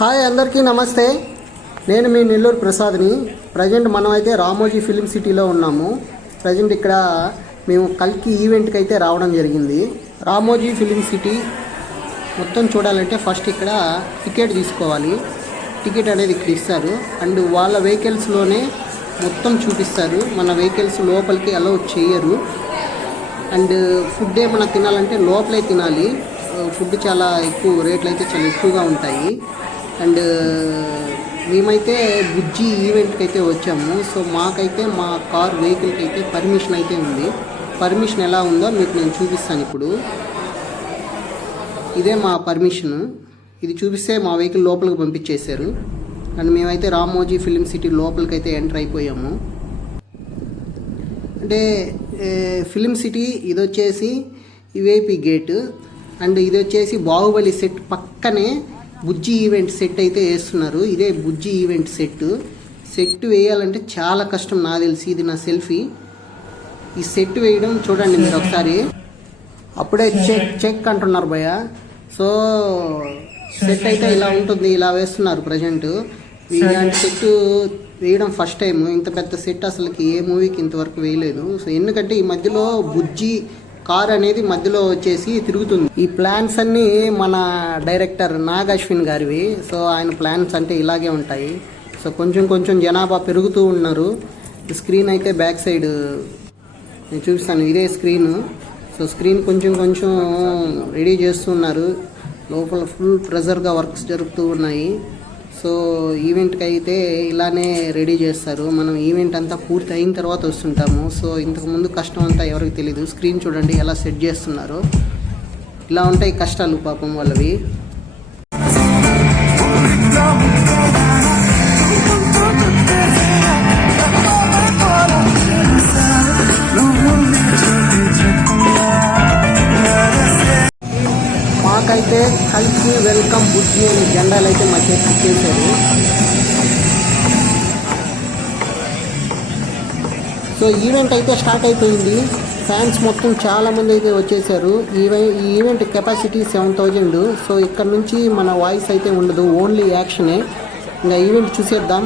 Hi అందరికీ నమస్తే. నేను మీ నెల్లూరు ప్రసాద్ని. ప్రజెంట్ మనమైతే రామోజీ ఫిలిం సిటీలో ఉన్నాము. ప్రజెంట్ ఇక్కడ మేము కల్కి ఈవెంట్కి అయితే రావడం జరిగింది. రామోజీ ఫిలిం సిటీ మొత్తం చూడాలంటే ఫస్ట్ ఇక్కడ టికెట్ తీసుకోవాలి. టికెట్ అనేది ఇక్కడ ఇస్తారు అండ్ వాళ్ళ వెహికల్స్లోనే మొత్తం చూపిస్తారు. మన వెహికల్స్ లోపలికి అలౌ చేయరు. అండ్ ఫుడ్ ఏమైనా తినాలంటే లోపలే తినాలి. ఫుడ్ చాలా ఎక్కువ, రేట్లు అయితే చాలా ఎక్కువగా ఉంటాయి. అండ్ మేమైతే బుజ్జి ఈవెంట్కి అయితే వచ్చాము. సో మాకైతే మా కార్ వెహికల్కి అయితే పర్మిషన్ అయితే ఉంది. పర్మిషన్ ఎలా ఉందో మీకు నేను చూపిస్తాను. ఇప్పుడు ఇదే మా పర్మిషను. ఇది చూపిస్తే మా వెహికల్ లోపలికి పంపించేశారు. అండ్ మేమైతే రామోజీ ఫిలిం సిటీ లోపలికి అయితే ఎంటర్ అయిపోయాము. అంటే ఫిలిం సిటీ ఇది వచ్చేసి విఐపి గేటు అండ్ ఇది వచ్చేసి బాహుబలి సెట్ పక్కనే బుజ్జి ఈవెంట్ సెట్ అయితే వేస్తున్నారు. ఇదే బుజ్జి ఈవెంట్ సెట్ వేయాలంటే చాలా కష్టం నాకు తెలిసి. ఇది నా సెల్ఫీ. ఈ సెట్ వేయడం చూడండి మీరు ఒకసారి. అప్పుడే చెక్ అంటున్నారు భయ్య. సో సెట్ అయితే ఇలా ఉంటుంది, ఇలా వేస్తున్నారు ప్రజెంట్. ఇలాంటి సెట్ వేయడం ఫస్ట్ టైం. ఇంత పెద్ద సెట్ అసలుకి ఏ మూవీకి ఇంతవరకు వేయలేదు. సో ఎందుకంటే ఈ మధ్యలో బుజ్జి కార్ అనేది మధ్యలో వచ్చేసి తిరుగుతుంది. ఈ ప్లాన్స్ అన్నీ మన డైరెక్టర్ నాగ్ అశ్విన్ గారివి. సో ఆయన ప్లాన్స్ అంటే ఇలాగే ఉంటాయి. సో కొంచెం జనాభా పెరుగుతూ ఉన్నారు. స్క్రీన్ అయితే బ్యాక్ సైడ్ నేను చూపిస్తాను. ఇదే స్క్రీన్. సో స్క్రీన్ కొంచెం రెడీ చేస్తున్నారు. లోపల ఫుల్ ప్రెజర్గా వర్క్స్ జరుగుతూ ఉన్నాయి. సో ఈవెంట్కి అయితే ఇలానే రెడీ చేస్తారు. మనం ఈవెంట్ అంతా పూర్తి అయిన తర్వాత వస్తుంటాము. సో ఇంతకుముందు కష్టం అంతా ఎవరికి తెలీదు. స్క్రీన్ చూడండి ఎలా సెట్ చేస్తున్నారు. ఇలా ఉంటాయి కష్టాలు పాపం వాళ్ళవి. మాకైతే కల్కి వెల్కమ్ బుజ్జి అనే జెండాలు అయితే మా చేతికి చేశారు. సో ఈవెంట్ అయితే స్టార్ట్ అయిపోయింది. ఫ్యాన్స్ మొత్తం చాలామంది అయితే వచ్చేసారు. ఈ ఈవెంట్ కెపాసిటీ 7000. సో ఇక్కడ నుంచి మన వాయిస్ అయితే ఉండదు, ఓన్లీ యాక్షనే. ఇంకా ఈవెంట్ చూసేద్దాం.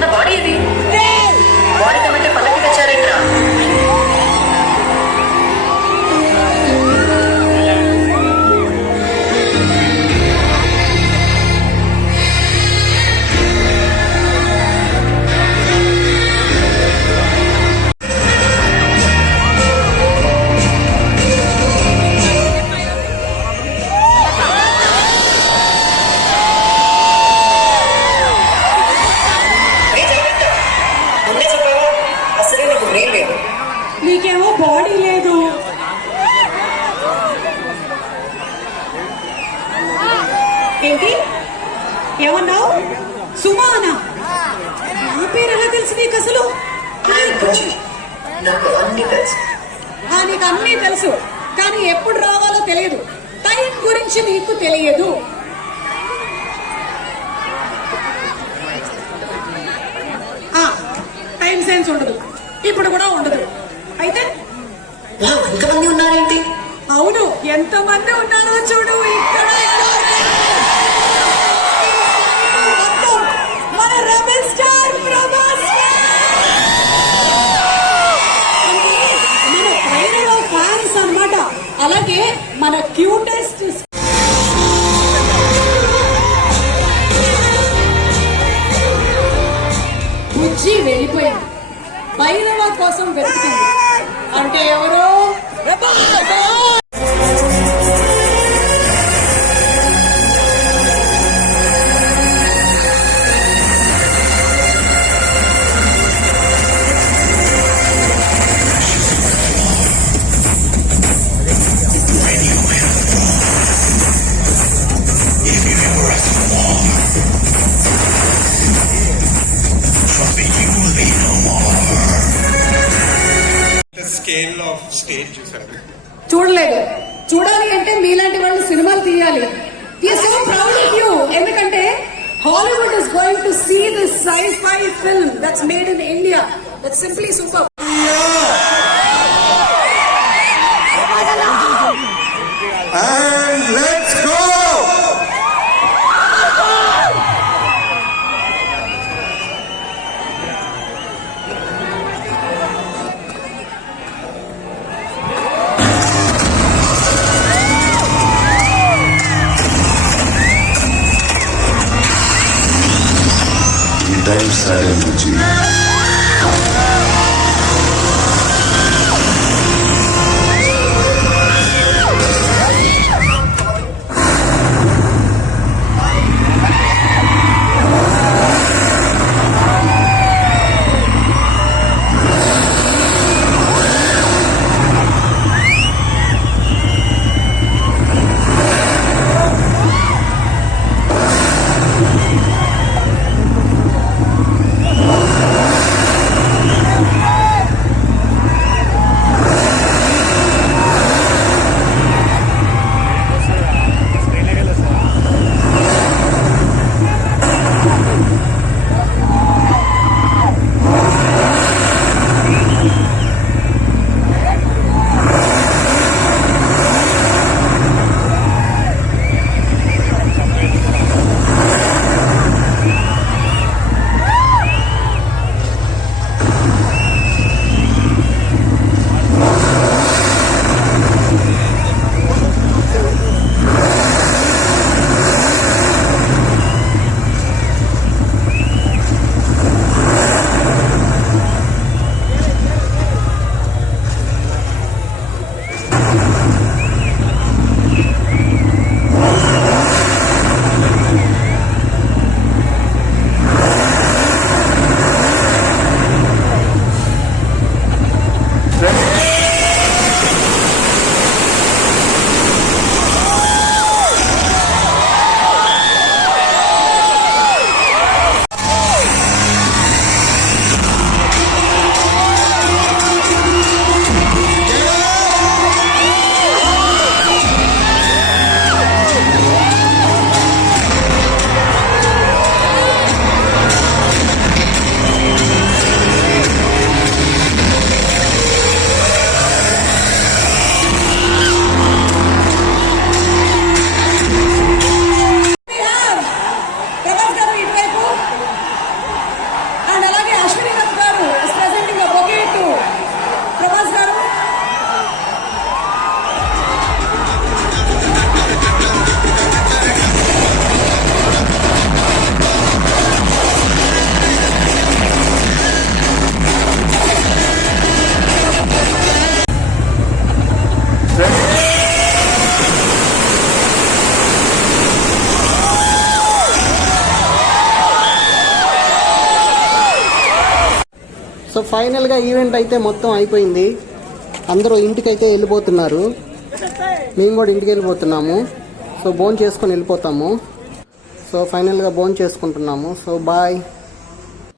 నా బాడీ ఇది బాడీ కమిటీ పల్లకి తెచ్చారేంట్రా? నీకేమో బాడీ లేదు. ఏంటి ఏమన్నావు? సుమానా? నా పేరు ఎలా తెలుసు నీకు అసలు? నీకు అన్నీ తెలుసు కానీ ఎప్పుడు రావాలో తెలియదు. టైం గురించి గురించి నీకు తెలియదు? టైం సెన్స్ ఉండదు, ఇప్పుడు కూడా ఉండదు. అయితే ఇంతమంది ఉన్నారేంటి? అవును, ఎంతమంది ఉన్నారో చూడు. ఇక్కడ మొత్తం మన రెబెల్ స్టార్ ప్రభాస్. మన పైన ఫ్యాన్స్ అన్నమాట. అలాగే మన క్యూటెస్ట్ బుజ్జి వెళ్ళిపోయింది, భైరవ కోసం వెతుకుతుంది. అంటే ఎవరు? స్కేల్ ఆఫ్ స్టేజ్ చూసారు? చూడలేదు. చూడాలి అంటే మీలాంటి వాళ్ళు సినిమాలు తీయాలి. So proud of you. ఎందుకంటే Hollywood is going to see this sci-fi film that's made in India. That's simply super. And let's go! Time silent Bujji. So ఫైనల్గా ఈవెంట్ అయితే మొత్తం అయిపోయింది. అందరూ ఇంటికైతే వెళ్ళిపోతున్నారు. మేము కూడా ఇంటికి వెళ్ళిపోతున్నాము. సో భోంచేసుకొని వెళ్ళిపోతాము. సో ఫైనల్గా భోంచేసుకుంటున్నాము. So bye.